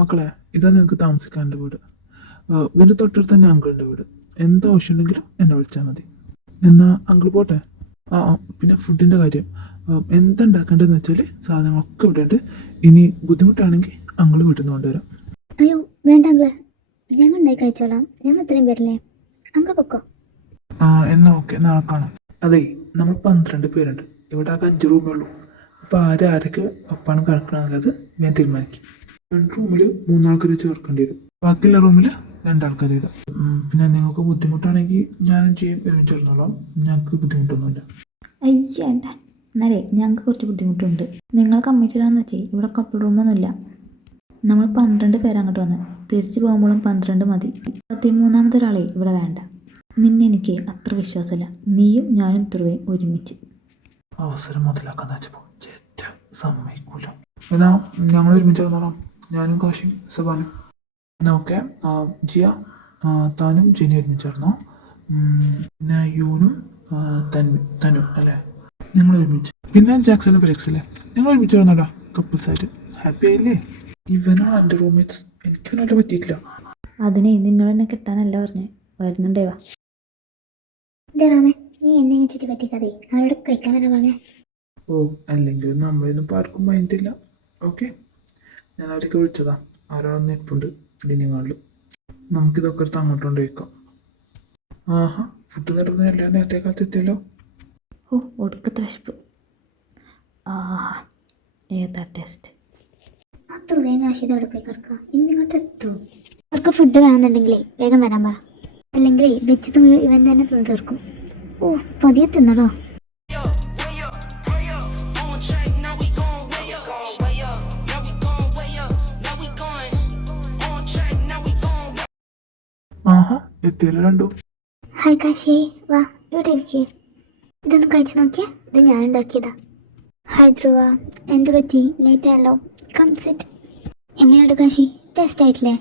മക്കളെ, ഇതാ നിങ്ങൾക്ക് താമസിക്കാൻ്റെ വീട്. ഇതിൻ്റെ തൊട്ടടുത്ത് തന്നെ അങ്കിളിൻ്റെ വീട്. എന്താ ആവശ്യമുണ്ടെങ്കിലും എന്നെ വിളിച്ചാൽ മതി. എന്നാൽ അങ്കിൾ പോട്ടെ. പിന്നെ ഫുഡിൻ്റെ കാര്യം എന്താ ഉണ്ടാക്കേണ്ടതെന്ന് വെച്ചാൽ സാധനങ്ങളൊക്കെ ഇവിടെ ഉണ്ട്. ഇനി ബുദ്ധിമുട്ടാണെങ്കിൽ അങ്കിൾ വീട്ടിൽ നിന്ന് കൊണ്ടുവരാം. അയ്യോ വേണ്ട അങ്കിള്, ഞങ്ങൾ ഉണ്ടായി കഴിച്ചോളാം. ഞങ്ങൾ ഇത്രയും പേരില്ലേ, അങ്കിൾ പൊക്കോ. എന്നാൽ ഓക്കെ, നാളെ കാണാം. അതെ, നമ്മൾ 12 പേരുണ്ട്. ഇവിടെ ആകെ 5 റൂമേ ഉള്ളൂ. അപ്പോൾ ആരൊക്കെ ഒപ്പാണ് കിടക്കണമെന്നുള്ളത് ഞാൻ തീരുമാനിക്കും. 2 റൂമിൽ 3 ആൾക്കാർ വെച്ച് കിടക്കേണ്ടി വരും. ബാക്കിയുള്ള റൂമിൽ 2 ആൾക്കാർ ചെയ്താൽ. പിന്നെ നിങ്ങൾക്ക് ബുദ്ധിമുട്ടാണെങ്കിൽ ഞാനും ചെയ്യും, ഒരുമിച്ചിരുന്നോളാം. ഞങ്ങൾക്ക് ബുദ്ധിമുട്ടൊന്നുമില്ല. അയ്യേണ്ട, എന്നാലേ ഞങ്ങൾക്ക് കുറച്ച് ബുദ്ധിമുട്ടുണ്ട്. നിങ്ങൾ കമ്മിറ്റഡാണെന്ന് വെച്ചേ ഇവിടെ കപ്പിൾ റൂമൊന്നുമില്ല. നമ്മൾ 12 പേര് അങ്ങോട്ട് വന്ന് തിരിച്ചു പോകുമ്പോഴും 12 മതി. 13ാമത്തെ ഒരാളെ ഇവിടെ വേണ്ട. നിന്നെ എനിക്ക് അത്ര വിശ്വാസമില്ല. നീയും ഞാനും ഇത്രയും ഒരുമിച്ച് അവസരം മുതലാക്കാൻ വെച്ചപ്പോൾ ചേറ്റ സമ്മതിക്കൂല. എന്നാൽ ഞങ്ങൾ ഒരുമിച്ചിരുന്നോളാം. ഞാനും കാശിയും സബാനും. എന്നാൽ ഓക്കെ. ജിയ, താനും ജെനി ഒരുമിച്ചിരുന്നോ? പിന്നെ യൂനും തനു അല്ലേ, നിങ്ങൾ ഒരുമിച്ച്. പിന്നെ ജാക്സനും ഫെലിക്സ് അല്ലേ, നിങ്ങൾ ഒരുമിച്ച് വരുന്നോടാ കപ്പിൾസായിട്ട്. ഹാപ്പി ആയില്ലേ? ഇവനാണ് എൻ്റെ റൂംമേറ്റ്സ്. എനിക്കൊന്നും പറ്റിയിട്ടില്ല. അതിനെ നിന്നോട് എന്നെ കിട്ടാനല്ല പറഞ്ഞേ, വരുന്നുണ്ടേവാ. രാമേ, നീ എന്നെ ചുറ്റി പറ്റിക്കാതെ അവരോട് കഴിക്കാൻ വരാൻ പറഞ്ഞേ. അല്ലെങ്കിൽ നമ്മളൊന്നും ആർക്കും മൈൻഡില്ല. ഓക്കെ, ഞാൻ അവരൊക്കെ വിളിച്ചതാ. അവരൊന്നും നിൽപ്പുണ്ട് ലിവിംഗ് ഹാളിൽ. നമുക്കിതൊക്കെ എടുത്ത് അങ്ങോട്ട് കൊണ്ട് വയ്ക്കാം. ഫുഡ് നിറഞ്ഞല്ല, നേരത്തെ കാലത്ത് എത്തിയല്ലോ. ഒടുക്കത്തെ വിശപ്പ്. ഏതാ ടേസ്റ്റ്. അത്ര വേഗം ആശയം അവിടെ പോയി കിടക്കുക. ഇന്നിങ്ങോട്ട് എത്തൂ. അവർക്ക് ഫുഡ് വേണമെന്നുണ്ടെങ്കിലേ വേഗം വരാൻ പറ. അല്ലെങ്കിൽ വെച്ച് ഇവൻ തന്നെ തിന്ന് തീർക്കും. പതിയെ തിന്നടോ. എത്തിയല്ലോ രണ്ടു. ഹായ് കാശി, വാ ഇവിടെ ഇരിക്കേ. ഇതൊന്ന് കഴിച്ചു നോക്കിയേ, ഇത് ഞാൻ ഉണ്ടാക്കിയതാ. ഹായ് ധ്രുവ, എന്ത് പറ്റി? ലേറ്റ് ആയല്ലോ. Come sit. എങ്ങനെയുണ്ട് കാശി? ടേസ്റ്റ് ആയിട്ടില്ലേ?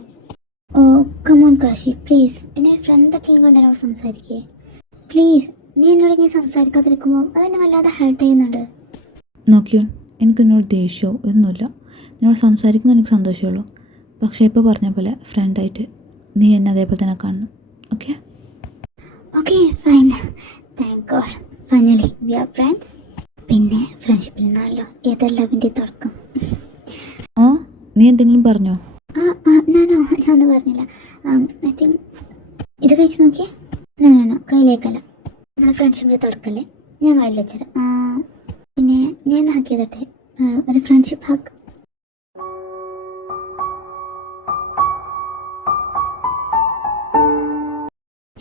Come on Kashi, please. എൻ്റെ ഫ്രണ്ടൊക്കെ കൊണ്ട് എന്നോട് സംസാരിക്കേ പ്ലീസ്. നീ എന്നോട് ഇങ്ങനെ സംസാരിക്കാതിരിക്കുമ്പോൾ അതെന്നെ വല്ലാതെ ഹേർട്ട് ചെയ്യുന്നുണ്ട്. നോക്കിയോ, എനിക്ക് നിന്നോട് ദേഷ്യമോ ഒന്നുമില്ല. നിന്നോട് സംസാരിക്കുന്നത് എനിക്ക് സന്തോഷമുള്ളൂ. പക്ഷേ ഇപ്പോൾ പറഞ്ഞ പോലെ ഫ്രണ്ടായിട്ട് നീ എന്നെ അതേപോലെ തന്നെ കാണണം. Okay fine. Thank God, finally we are friends. പിന്നെ ഫ്രണ്ട്ഷിപ്പിൽ നിന്നാണല്ലോ ഏതോ ലവിൻ്റെ തുടക്കം. നീ എന്തെങ്കിലും പറഞ്ഞോ? ഞാനൊന്നും പറഞ്ഞില്ല. ഐ തിങ്ക് ഇത് കഴിച്ച് നോക്കിയേ. നോ കയ്യിലേക്കല്ല, നമ്മുടെ ഫ്രണ്ട്ഷിപ്പിൻ്റെ തുടക്കല്ലേ. ഞാൻ കയ്യിൽ വെച്ചുതരാം. പിന്നെ ഞാൻ ഹാക്ക് ചെയ്തട്ടെ, ഒരു ഫ്രണ്ട്ഷിപ്പ് ഹാക്ക്.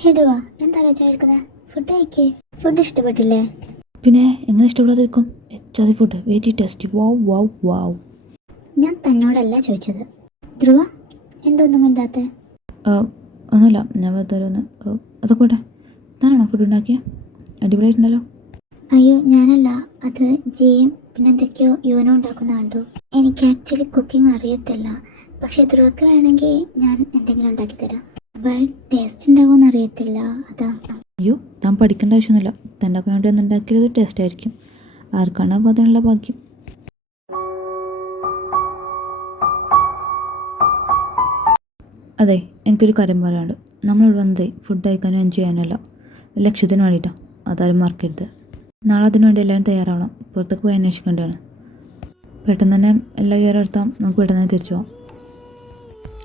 ഹേ ധ്രുവ, എന്താ ആലോചിക്കുന്നത്? ഫുഡ് കഴിക്കേ. ഫുഡ് ഇഷ്ടപ്പെട്ടില്ലേ? പിന്നെ എങ്ങനെ ഇഷ്ടപ്പെടാതിരിക്കും? എച്ചാതി ഫുഡ്, വെരി ടേസ്റ്റി. വാവ്. ഞാൻ തന്നോടല്ല ചോദിച്ചത്. ധ്രുവ, എന്തൊന്നും മിണ്ടാത്തെ? ഒന്നുമില്ല, ഞാൻ വെറുതെ അതൊക്കെ വിട്ടെ. ഞാനാണോ ഫുഡ് ഉണ്ടാക്കിയത്? അടിപൊളിയായിട്ടുണ്ടല്ലോ. അയ്യോ ഞാനല്ല, അത് ജിയും പിന്നെ എന്തൊക്കെയോ യുവനോ ഉണ്ടാക്കുന്ന കണ്ടു. എനിക്ക് ആക്ച്വലി കുക്കിംഗ് അറിയത്തില്ല. പക്ഷെ ധ്രുവക്ക് വേണമെങ്കിൽ ഞാൻ എന്തെങ്കിലും ഉണ്ടാക്കി തരാം. ടേസ്റ്റ് ഉണ്ടാവുമെന്ന് അറിയത്തില്ല, അതാ. അയ്യോ, താൻ പഠിക്കേണ്ട ആവശ്യമൊന്നുമില്ല. തൻ്റെ വേണ്ടി ഒന്നുണ്ടാക്കിയത് ടേസ്റ്റ് ആയിരിക്കും. ആർക്കാണോ അപ്പോൾ അതിനുള്ള ഭാഗ്യം. അതെ, എനിക്കൊരു കാര്യം പറയാനുണ്ട്. നമ്മളിവിടെ വന്നതേ ഫുഡ് കഴിക്കാനും എൻജോയ് ചെയ്യാനല്ല, ലക്ഷ്യത്തിന് വേണ്ടിയിട്ടാണ്. അതാരും മറക്കരുത്. നാളെ അതിനു വേണ്ടി എല്ലാവരും തയ്യാറാവണം. പുറത്തേക്ക് പോയി അന്വേഷിക്കേണ്ടതാണ്. പെട്ടെന്ന് തന്നെ എല്ലാ വിവരം എടുത്താൽ നമുക്ക് പെട്ടെന്ന് തന്നെ തിരിച്ചു പോകാം.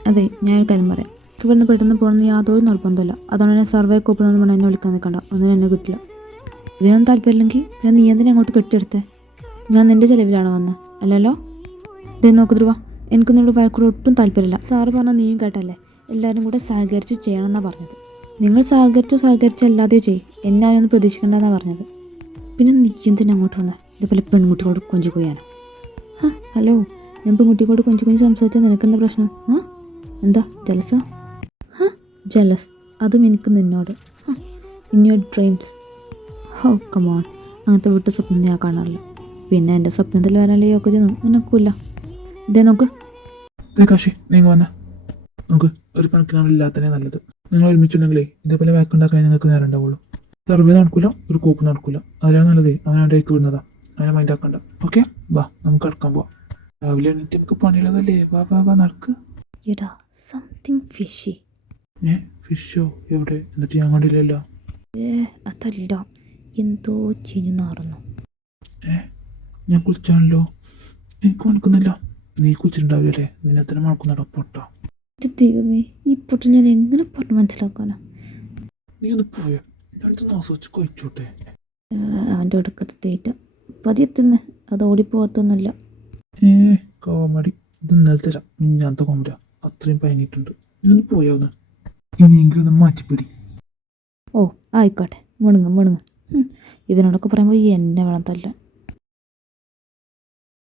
അതെ, ഞാനൊരു കാര്യം പറയാം. എനിക്ക് ഇവിടുന്ന് പെട്ടെന്ന് പോകണമെന്ന് യാതൊരു നിർബന്ധമില്ല. അതുകൊണ്ട് തന്നെ സർവേ കോപ്പുന്നതെന്ന് പറഞ്ഞാൽ എന്നെ വിളിക്കാൻ നിൽക്കണ്ട. ഒന്നും എന്നെ കിട്ടില്ല. ഇതിനൊന്നും താല്പര്യമില്ലെങ്കിൽ പിന്നെ നീ എന്തിനാ അങ്ങോട്ട് കെട്ടിയെടുത്തേ? ഞാൻ നിൻ്റെ ചിലവിലാണ് വന്നത്, അല്ലല്ലോ? ഇതേ നോക്ക് ധ്രുവ, എനിക്ക് നിങ്ങളുടെ വഴക്കൂടെ ഒട്ടും താല്പര്യമില്ല. സാറ് പറഞ്ഞാൽ നീയും കേട്ടല്ലേ, എല്ലാവരും കൂടെ സഹകരിച്ച് ചെയ്യണമെന്നാണ് പറഞ്ഞത്. നിങ്ങൾ സഹകരിച്ച് അല്ലാതെ ചെയ്യും. എന്നെ അതിനൊന്നും പ്രതീക്ഷിക്കേണ്ടെന്നാണ് പറഞ്ഞത്. പിന്നെ നീ എന്തിനാ അങ്ങോട്ട് വന്നത്? ഇതുപോലെ പെൺകുട്ടികളോട് കൊഞ്ചി കൊയ്യാനോ? ഹലോ, ഞാൻ പെൺകുട്ടികളോട് കൊഞ്ചി സംസാരിച്ചാൽ നിനക്കെന്താ പ്രശ്നം? എന്താ ജലസാ? ജലസ്, അതും എനിക്ക് നിന്നോട്. In your dreams. കമോൺ, അങ്ങനത്തെ വീട്ടു സ്വപ്നം ഞാൻ കാണാറില്ല. പിന്നെ എൻ്റെ സ്വപ്നത്തിൽ വരാനുള്ള യോഗ്യത നിനക്കില്ല. ഇതേ നോക്ക് കാശി, നിങ്ങൾ വന്ന നമുക്ക് ഒരു കണക്കിനാളില്ലാത്തതന്നെ നല്ലത്. നിങ്ങൾ ഒരുമിച്ചുണ്ടെങ്കിലേ ഇതേപോലെ വാക്കുണ്ടാക്കാൻ നിങ്ങൾക്ക് നേരം ഉണ്ടാവുള്ളൂ. സർവേ നടക്കില്ല, ഒരു കോപ്പ് നടക്കില്ല. അതിലാണ് നല്ലതേ അവനവിടേക്ക് വിടുന്നതാ. അവനെ മൈൻഡ് ആക്കണ്ട. ഓക്കെ, വാ നമുക്ക് കിടക്കാൻ പോവാം. രാവിലെ എണീറ്റ് നമുക്ക് പണിയുള്ളതല്ലേ. വാ നടക്ക്. എടാ സംതിങ് ഫിഷി. ഫിഷോ എവിടെ? എന്നിട്ട് ഞാൻ കണ്ടില്ലല്ലോ. അതല്ല, എന്തോ ചിനി നാറുന്നു. ഞാൻ കുളിച്ചാണല്ലോ, എനിക്ക് മണക്കുന്നില്ല. നീ കുളിച്ചിട്ടുണ്ടാവില്ലേ? നിന്നെ തന്നെ മണക്കുന്നുണ്ടോ പൊട്ട? ദൈവമേ, ഈ പൊട്ട ഞാൻ എങ്ങനെ പറഞ്ഞു മനസ്സിലാക്കാനാ? നീ ഒന്ന് പോയോ, ഞാനിത് ആസ്വദിച്ച് കഴിച്ചോട്ടെ. അവൻ്റെ ഒടുക്കത്തെ തീറ്റ പതിയെത്തുന്ന, അത് ഓടിപ്പോകത്തൊന്നുമില്ല. കോമഡി. ഇത് ഇന്നലെ തരാം, മിഞ്ഞാത്ത കോമഡ. അത്രയും പയങ്ങിയിട്ടുണ്ട്. ഇതൊന്ന് പോയോന്ന്, ഇനിയെങ്കിലും ഒന്ന് മാറ്റിപ്പിടി. ഓ ആയിക്കോട്ടെ, മുണുങ്ങ്. ഇവനോടൊക്കെ പറയുമ്പോൾ ഈ എന്നെ വേണം തല്ലാൻ.